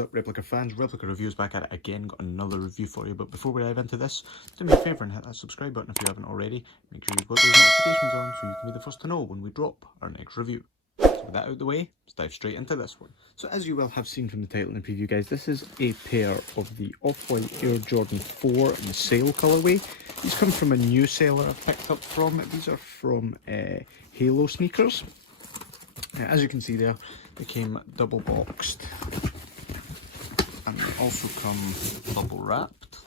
up, Replica fans? Replica Reviews back at it again. Got another review for you, but before we dive into this, do me a favour and hit that subscribe button if you haven't already. Make sure you've got those notifications on so you can be the first to know when we drop our next review. So with that out of the way, let's dive straight into this one. So as you will have seen from the title and the preview, guys, this is a pair of the Off-White Air Jordan 4 in the sail colourway. These come from a new seller I've picked up from. These are from halosneakers. As you can see there, they came double boxed and they also come double wrapped.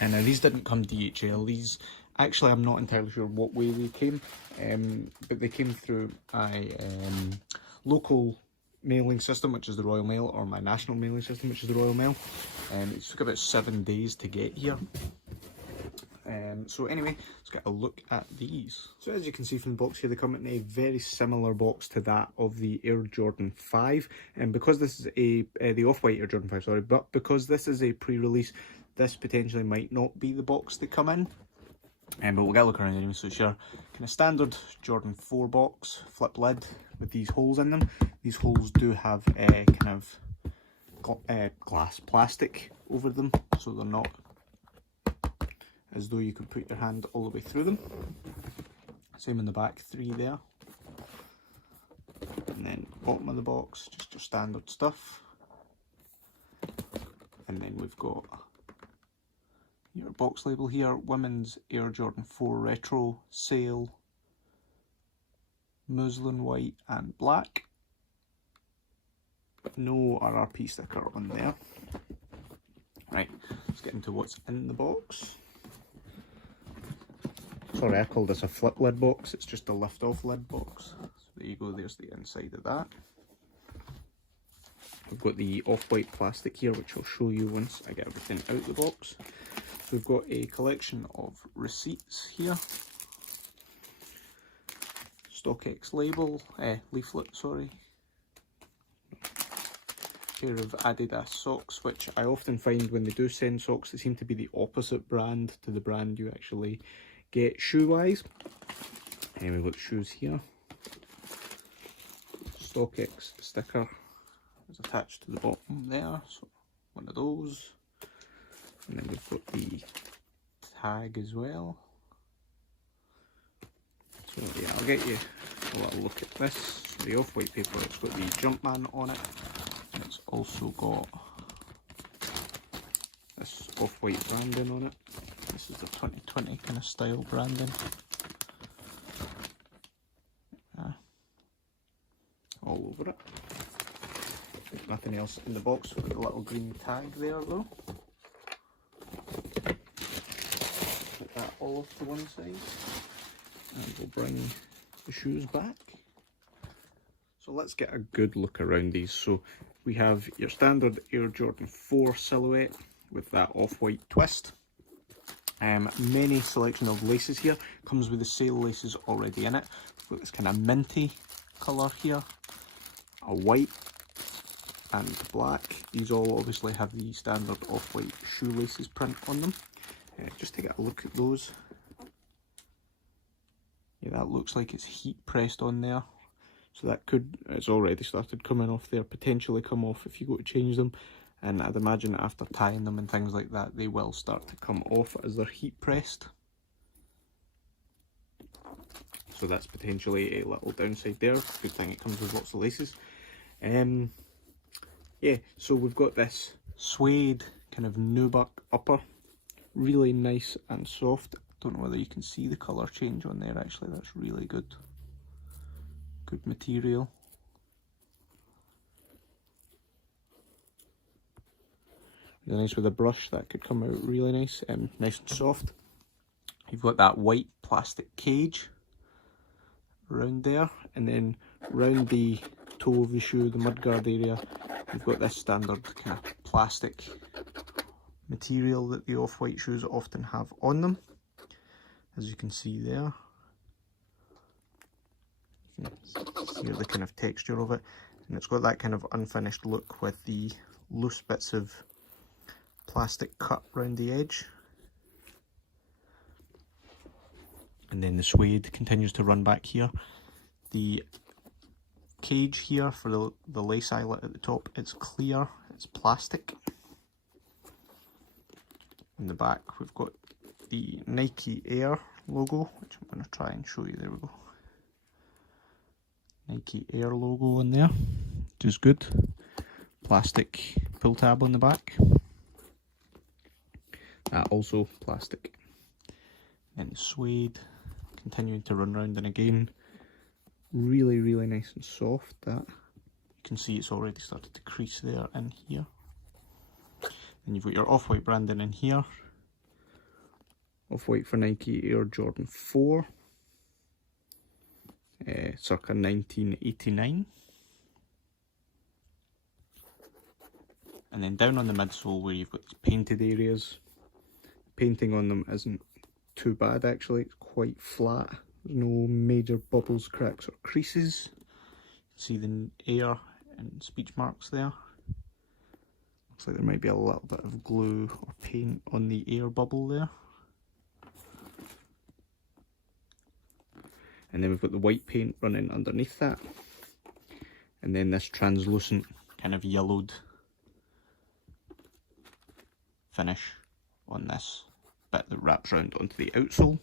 And now these didn't come DHL. These, actually, I'm not entirely sure what way they came, but they came through a local mailing system, which is the Royal Mail, or my national mailing system, which is the Royal Mail. It took about 7 days to get here. So anyway, let's get a look at these. So as you can see from the box here, they come in a very similar box to that of the Air Jordan 5. And because this is the Off-White Air Jordan 5, sorry, but because this is a pre-release, this potentially might not be the box they come in. But we'll get a look around anyway. So it's your kind of standard Jordan 4 box, flip lid with these holes in them. These holes do have a kind of glass plastic over them, so they're not as though you could put your hand all the way through them. Same in the back, 3 there. And then bottom of the box, just your standard stuff. And then we've got your box label here, Women's Air Jordan 4 Retro, Sail, Muslin white and black. No RRP sticker on there. Right, let's get into what's in the box. Sorry, I call this a flip lid box. It's just a lift off lid box. So there you go, there's the inside of that. We've got the off-white plastic here, which I'll show you once I get everything out of the box. So we've got a collection of receipts here. StockX label, leaflet, sorry. Pair of Adidas socks, which I often find when they do send socks, they seem to be the opposite brand to the brand you actually get shoe-wise. And we've got the shoes here. StockX sticker is attached to the bottom there, so one of those. And then we've got the tag as well. So yeah, I'll get you a little look at this. So the off-white paper, it's got the Jumpman on it. And it's also got this off-white branding on it. This is the 2020 kind of style branding. All over it. There's nothing else in the box. We've got a little green tag there though. Put that all off to one side. And we'll bring the shoes back. So let's get a good look around these. So we have your standard Air Jordan 4 silhouette with that off-white twist. Many selection of laces here. Comes with the sail laces already in it. We've got this kind of minty colour here, a white and black. These all obviously have the standard off-white shoelaces print on them. Just to get a look at those. Yeah, that looks like it's heat pressed on there. So that could, it's already started coming off there, potentially come off if you go to change them. And I'd imagine after tying them and things like that, they will start to come off as they're heat pressed. So that's potentially a little downside there. Good thing it comes with lots of laces. Yeah, so we've got this suede kind of nubuck upper. Really nice and soft. Don't know whether you can see the colour change on there actually, that's really good. Good material. Really nice with a brush, that could come out really nice, nice and soft. You've got that white plastic cage around there, and then round the toe of the shoe, the mudguard area, you've got this standard kind of plastic material that the off-white shoes often have on them, as you can see there. You can hear the kind of texture of it, and it's got that kind of unfinished look with the loose bits of plastic cut around the edge. And then the suede continues to run back here. The cage here for the lace eyelet at the top. It's clear, it's plastic. In the back we've got the Nike Air logo, which I'm going to try and show you. There we go. Nike Air logo on there, which is good. Plastic pull tab on the back. That also plastic. And the suede continuing to run round, and again, really nice and soft. That you can see it's already started to crease there in here. And you've got your Off-White branding in here. Off-White for Nike Air Jordan 4, circa 1989. And then down on the midsole where you've got these painted areas, painting on them isn't too bad actually, it's quite flat. There's no major bubbles, cracks or creases. You can see the air and speech marks there. Looks like there might be a little bit of glue or paint on the air bubble there. And then we've got the white paint running underneath that. And then this translucent kind of yellowed finish on this bit that wraps round onto the outsole.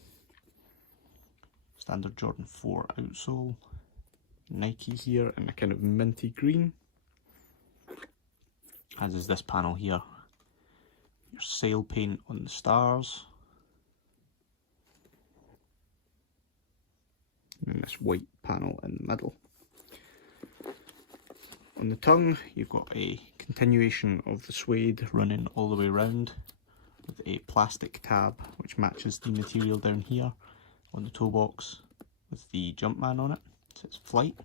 Standard Jordan 4 outsole. Nike here in a kind of minty green. As is this panel here. Your sail paint on the stars. And this white panel in the middle. On the tongue, you've got a continuation of the suede running all the way around with a plastic tab which matches the material down here on the toe box with the Jumpman on it. So it's Flight.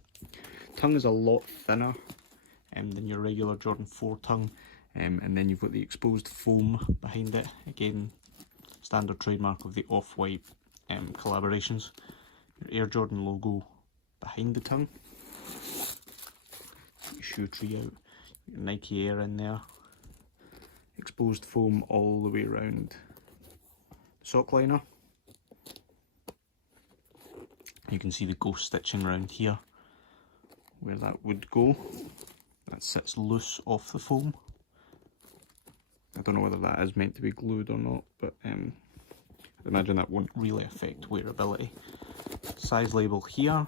Tongue is a lot thinner than your regular Jordan 4 tongue, and then you've got the exposed foam behind it. Again, standard trademark of the Off-White collaborations. Your Air Jordan logo behind the tongue. Your shoe tree out. Your Nike Air in there. Exposed foam all the way around the sock liner. You can see the ghost stitching around here where that would go. That sits loose off the foam. I don't know whether that is meant to be glued or not, but I imagine that won't really affect wearability. Size label here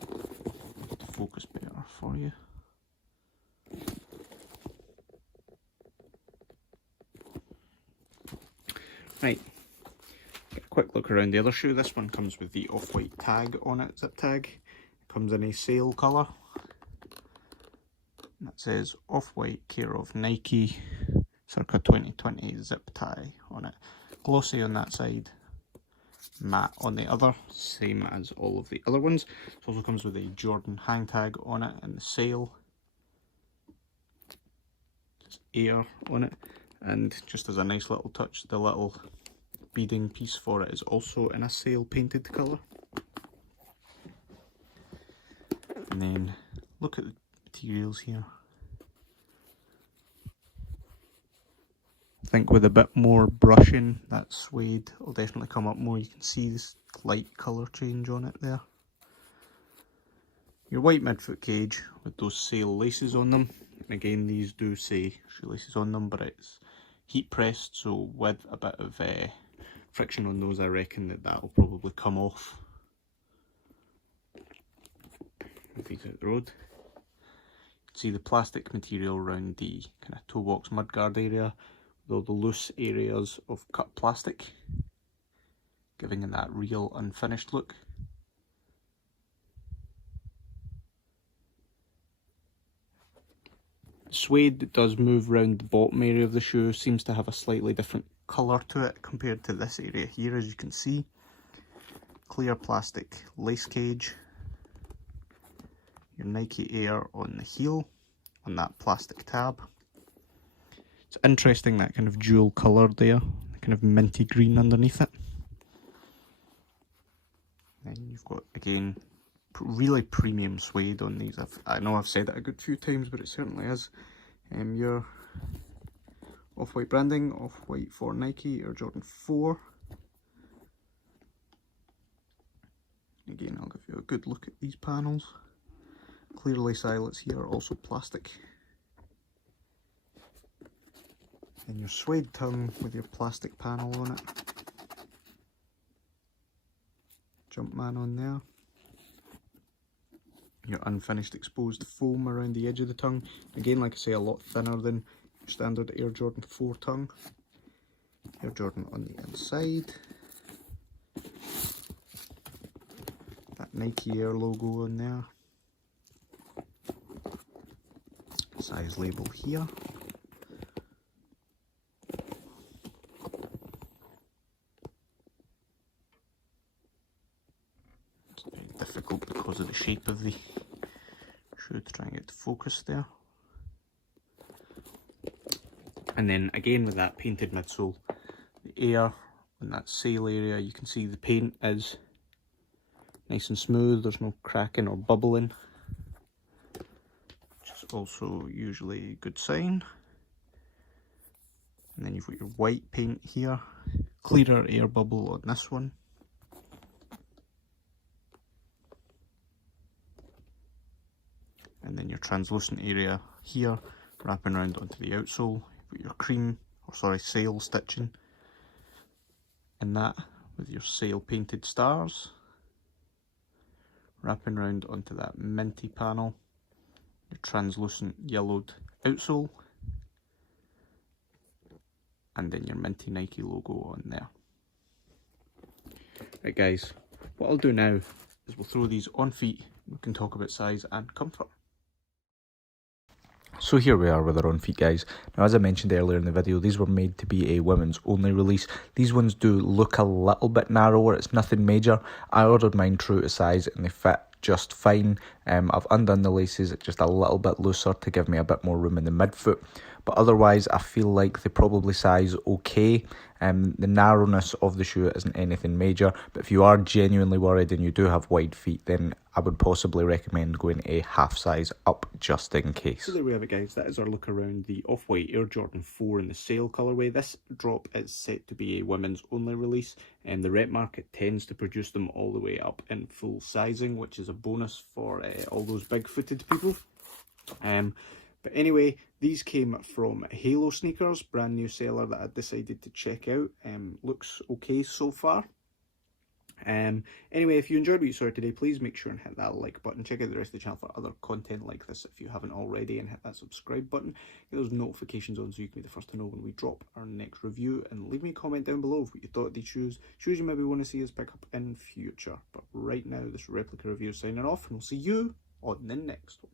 to focus better for you. Right, get a quick look around the other shoe. This one comes with the Off-White tag on it, zip tag. It comes in a sail colour. That says Off-White, care of Nike, circa 2020 zip tie on it. Glossy on that side, matte on the other, same as all of the other ones. It also comes with a Jordan hang tag on it in the sail. Just Air on it. And just as a nice little touch, the little beading piece for it is also in a sail painted colour. And then look at the materials here. I think with a bit more brushing, that suede will definitely come up more. You can see this light colour change on it there. Your white midfoot cage with those sail laces on them. And again, these do say shoelaces on them, but it's heat pressed, so with a bit of friction on those, I reckon that will probably come off. Move these out the road. You can see the plastic material around the kind of toe box mudguard area, with all the loose areas of cut plastic, giving it that real unfinished look. Suede does move around the bottom area of the shoe, seems to have a slightly different colour to it compared to this area here, as you can see. Clear plastic lace cage. Your Nike Air on the heel, on that plastic tab. It's interesting, that kind of dual colour there, kind of minty green underneath it. Then you've got, again, really premium suede on these. I know I've said it a good few times, but it certainly is. Your Off-White branding, Off-White for Nike or Jordan 4. Again, I'll give you a good look at these panels. Clearly silets here, also plastic. And your suede tongue with your plastic panel on it. Jumpman on there. Your unfinished exposed foam around the edge of the tongue. Again, like I say, a lot thinner than your standard Air Jordan 4 tongue. Air Jordan on the inside. That Nike Air logo on there. Size label here. It's very difficult because of the shape of the shoe to try and get to focus there. And then again with that painted midsole, the air in that sail area, you can see the paint is nice and smooth, there's no cracking or bubbling, which is also usually a good sign. And then you've got your white paint here, clearer air bubble on this one. And then your translucent area here, wrapping around onto the outsole. You've got your cream, or sorry, sail stitching in that with your sail painted stars. Wrapping around onto that minty panel, your translucent yellowed outsole, and then your minty Nike logo on there. Right guys, what I'll do now is we'll throw these on feet, we can talk about size and comfort. So here we are with our on feet, guys. Now, as I mentioned earlier in the video, these were made to be a women's only release. These ones do look a little bit narrower, it's nothing major. I ordered mine true to size and they fit just fine. I've undone the laces just a little bit looser to give me a bit more room in the midfoot. But otherwise, I feel like they probably size okay. The narrowness of the shoe isn't anything major, but if you are genuinely worried and you do have wide feet, then I would possibly recommend going a half size up just in case. So there we have it, guys. That is our look around the Off-White Air Jordan 4 in the sail colourway. This drop is set to be a women's only release, and the rep market tends to produce them all the way up in full sizing, which is a bonus for all those big-footed people. But anyway, these came from Halosneakers, brand new seller that I decided to check out. Looks okay so far. Anyway, if you enjoyed what you saw today, please make sure and hit that like button. Check out the rest of the channel for other content like this if you haven't already, and hit that subscribe button. Get those notifications on so you can be the first to know when we drop our next review, and leave me a comment down below of what you thought of these shoes you maybe want to see us pick up in future. But right now, this replica review is signing off, and we'll see you on the next one.